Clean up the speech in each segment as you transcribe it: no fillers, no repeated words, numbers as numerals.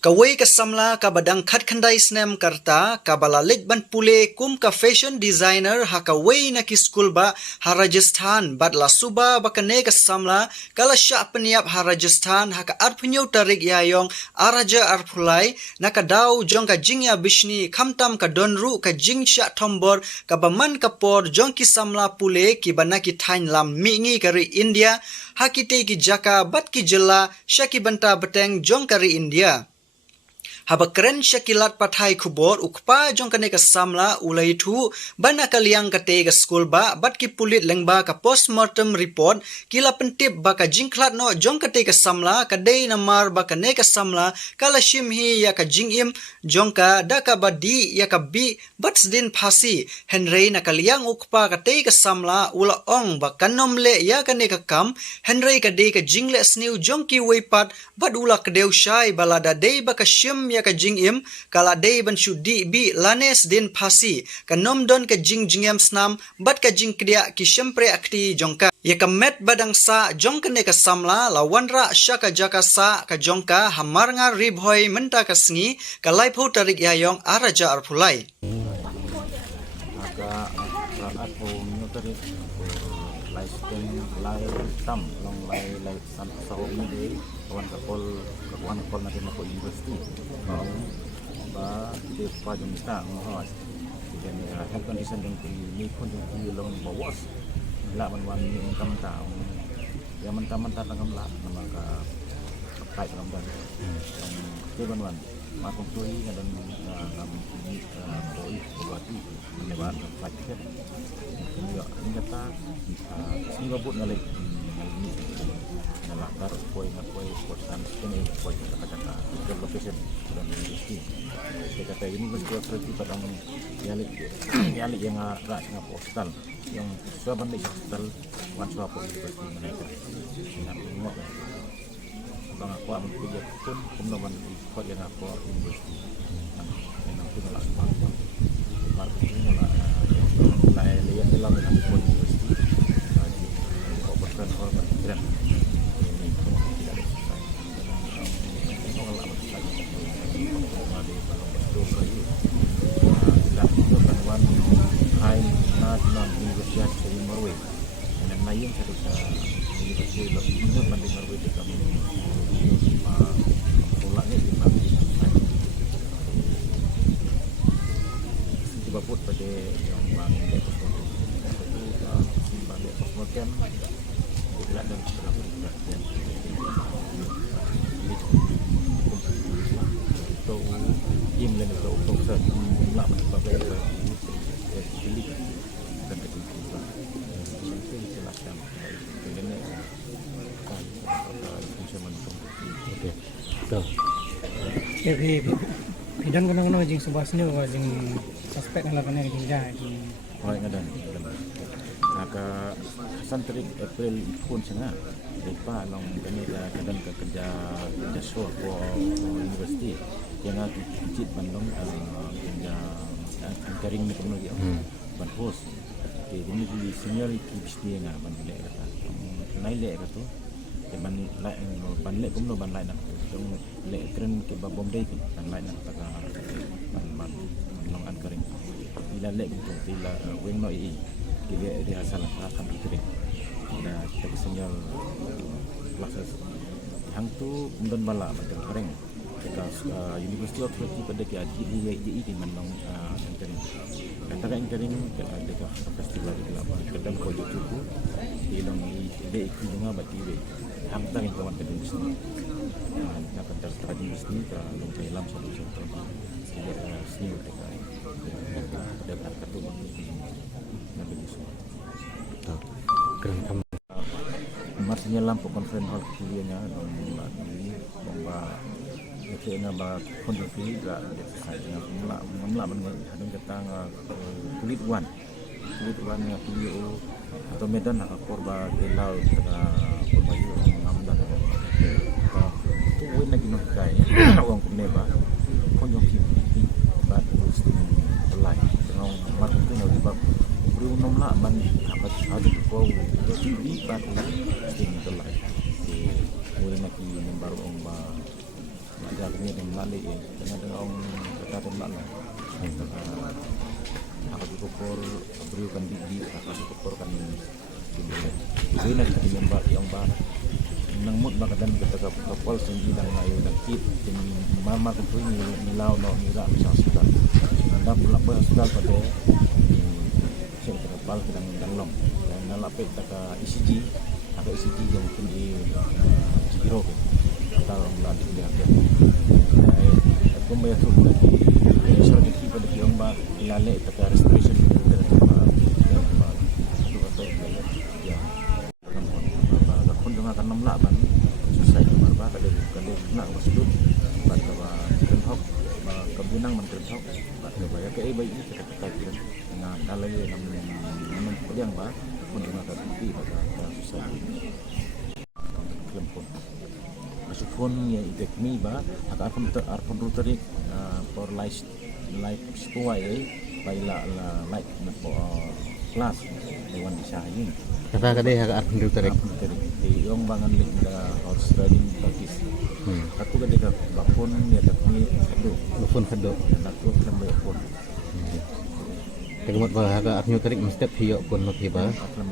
Kawai ka samla ka badang khat khandai snem karta ka balalik ban pule kum ka fashion designer ha kawai na ki school ba ha Rajasthan badla suba ba ka ne ka samla kala sha peniap ha Rajasthan ha ka arpunyo tarik yayong araja arphulai na ka dau jong ka jingya bishni khamtam ka donru ka jingsha thombor ka baman ka por jong ki samla pule ki bana ki thain lam mingi kari India ha ki te ki jaka bat ki jela shaki banta bateng jong kari India. Haba keren syakilat pathai khubor ukpa jong kane ka samla ulai thu bana kaliang kate ka school ba bat ki pulit lengba ka postmortem report kila pentip ba ka jingklat no jong kate ka samla ka dei namar ba kane ka samla kala shim hi ya ka jingim jong ka da ka badi ya ka bi bats din phasi henry na kaliang ukpa kate ka samla ula ong ba kanom le ya kane ka kam henry ka dei ka jingle sniu jong ki weipat bat ula ka deu shai balada dei ba ka shim ka jingim kala dei ban shudi bi lanes din phasi ka nomdon ka jingjingem snam bat ka jingkdia ki shempre akti jongka ya ka met badang sa jongka ne ka samla la wanra shaka jaka sa ka jongka hamar nga ribhoi menta ka sngi ka laipho tarik yayong araja arphulai aga saat po notari lai lai tam long lai san sa ni kawan kapol natin ako university ba di pa jung ta ngos dan health condition yang ni pun yang long bawas la man ni kam ta ya man lang la maka kai dalam dan ke ban ma kong tui dan kam ni boy buati lebar paket ni kata singa but na lek nakar poi sportan ini poi kata location dan industri kata university of Kreti padang yali yang agak ngap hostel yang saban di hostel wan suap university mereka dengan ngok bang aku am kerja pun pemnawan kod yang aku university yang aku nak marketing lah lihat dalam university kok bukan orang keren Mayung satu sa university lebih ingat mandi Norway di kami pulangnya di mana coba put pada yang bang itu bang postmortem tidak dan setelah perhatian itu im dan itu dokter lah sebagai pilih dan itu dijelaskan begini bisa menentukan oke betul dan kenang-kenang jing sebasnya jing suspek lah kena jing jahat oh ngadan maka santri April pun sana lepa long kami kadang kerja show ko university yang aku cit Bandung kerja anchoring ni kono dia ban host ini di senior kips dia nga ban le kata nai le kata ban lai ban le kumno ban lai nak tong le kren ke ba bomdai ban lai nak ta ban long anchoring ila le gitu ila wen no i dia asal akan itu ada kita senior kelas hang tu mundon bala ban kering kita University of Kreti pada ke IGI di Manong anchoring antara anchoring ada festival di apa kedang ko YouTube ilong ide ikinga batiwe hamtang yang kawan kedung sini nak kental tradisi sini ke long dalam solusi sini mereka ada ketua nabi semua keren kamu masnya lampu conference hall kilinya bomba kena ba konflik ga dengan mengelak dengan ketang kulit wan yang video atau medan korba kelau korba yu ngamdan tu wen lagi nak kai orang kumneba konjong ki ba mesti pelai dengan market tu nak dibab beri nomla ban apa ada ko TV ba mesti pelai mulai nak baru ba jadi dengan lali dengan orang kata malam. Aku dikopor berikan biji, aku dikoporkan ini nak menyembah yang bar. Nang mut bakadan kata kapal sendiri dan ayo dan kit mama ko ni nilaw no nira sa hospital. Nang pula ba hospital pada siya kapal kedang danglong. Dan nalapit ka ECG, ada ECG yang mungkin di Jiro ke. Kita orang lagi dia ada. Aku mai tu lagi surgery pada yang ba ilale ka restoration akan memlak ban susah nomor ba kada kada nak masuk ban ka kren hok ba kabinang man kren hok ba ba ya ke bayi kita kira na dalay nam yang ba pun dengan ka ti ba susah klempon masuk phone ya ikmi ba akan router for life support baila like na class dewan disahin kata kadeh agak arpun tarik di yung bangan lik da horse riding practice. Aku kadeh ka bakon ya takni do. phun khado Aku sampai pun. tegmot ba agak arpun tarik mesti hiyo pun no tiba Akan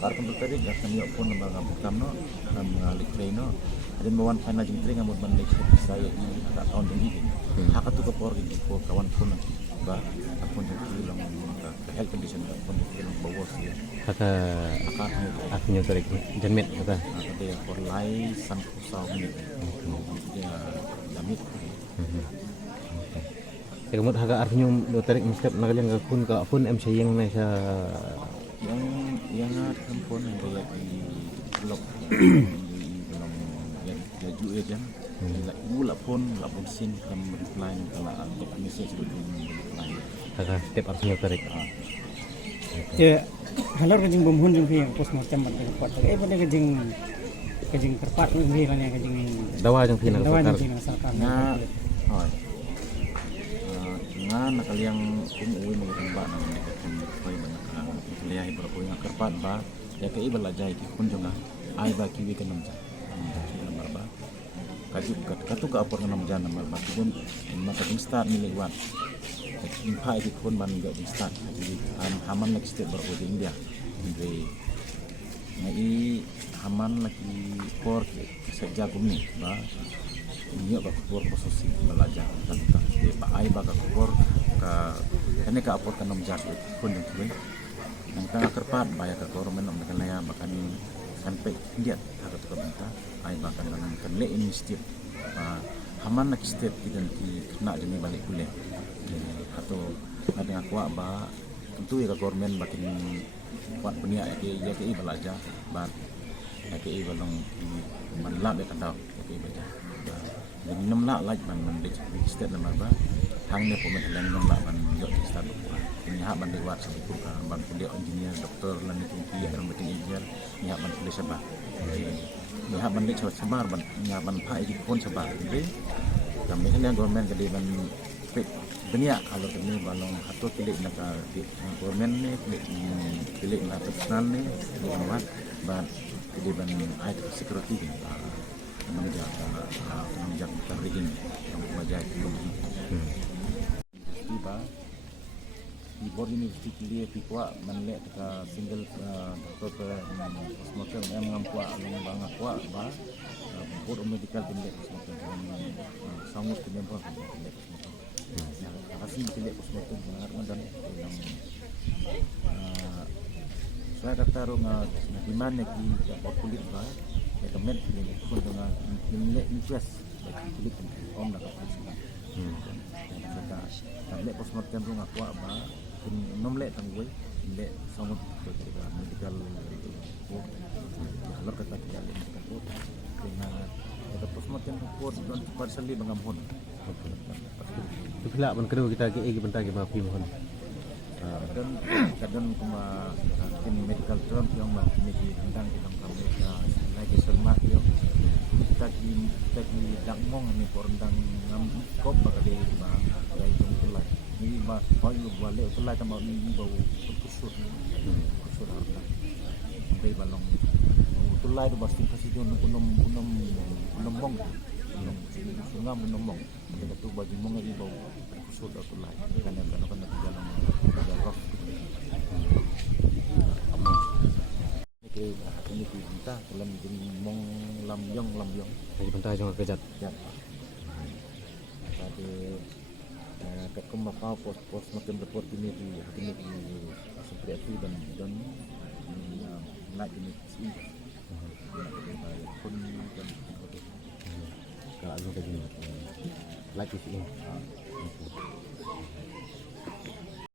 arpun tarik akan yo pun bang abukam no ngalik train no. Adin bawan final jing train ngamut man lik saya di tahun ini. Hak tu ke por gi ko kawan pun ba akun jadi lang health condition pun lang bawas ya. kata arpun tarik janmet kata Ada yang for life san kusau ni. Ya damit. tegmot agak arpun do tarik mesti nagalang kun ka pun em sayang na sa Yang handphone yang boleh di blok yang laju aja. Ila pun sin kam reply kalau ada message itu reply. kata step arpun tarik Ya, halar kajing bumhun jeng yang postmortem bat kuat. Pada kajing terpat ni kan yang kajing dawa jang pinang dawan sakar jeng sarkan. Nah, nak kalian uwi magtamba nang kan koy man kaliya ibra ko nga karpat ba ya kay ibal ajay ki kunjunga ay ba kiwi ka namja nambar ba katu ka apor nam jan nambar ba kun maka start ni lewat impai ki kun ban ga start jadi haman next step ber di India jadi ngai haman lagi por sejak kumi ba ini ba por posisi belajar tentang ba ay ba ka por ka kani ka apor ka nam jan kun tu nang tanga kerpat bayar ke government nak laya makan sampai dia harus ke benta ai makan kan le ini setiap haman nak setiap kita nak jadi balik kuliah atau ada aku ba tentu ya government makin kuat punya ya ke belajar ba ya ke balong manlap ya kandau ya ke baca jadi 6 lak lagi man setiap nama ba hang ne pemen lan 6 lak man yo start ini hak ban lewat sebut ka ban kuliah engineer doktor lan tinggi yang penting engineer ni hak ban kuliah sebab ni hak ban lewat sebar ban nya ban pai di pun sebab jadi kami kan government jadi ban benia kalau kami balong atau pilih nak government ni pilih nak personal ni buat ban jadi ban IT security menjaga terrigging yang wajah teknologi tiba di board university kili pikwa manle ka single doktor smoker yang mengampu alung bang akwa ba board medical tinle smoker sangut tinle ba kasih tinle smoker benar dan saya kata runga di mana ki kulit ba ya kemet ini pun dengan nilai interest kulit om nak apa kata lek postmortem tu ngaku apa nom lek tangui lek sangat ketika medical kalau kata dia lek medical dengan kata postmortem report don partially bangampun tu pula ban kedua kita ke bentar ke mafi mohon dan kadang kuma tim medical term yang ini tentang kami lagi semak yo kita di dangmong ni porndang ngam kop bakade ba dai tulai ni ba hoy lu wale tulai ta mau ni bau kusur harta dai balong tulai do pasti pasti don unum mong long sunga menomong dengan tu bagi monga ibo kusut atau lain karena kan jalan rock ini kita dalam mong lamyong lagi bentar jong kejat ya tadi kat kemapa pos makin report ini di seperti dan naik ini sih pun kan kalau aku kejing lagi sih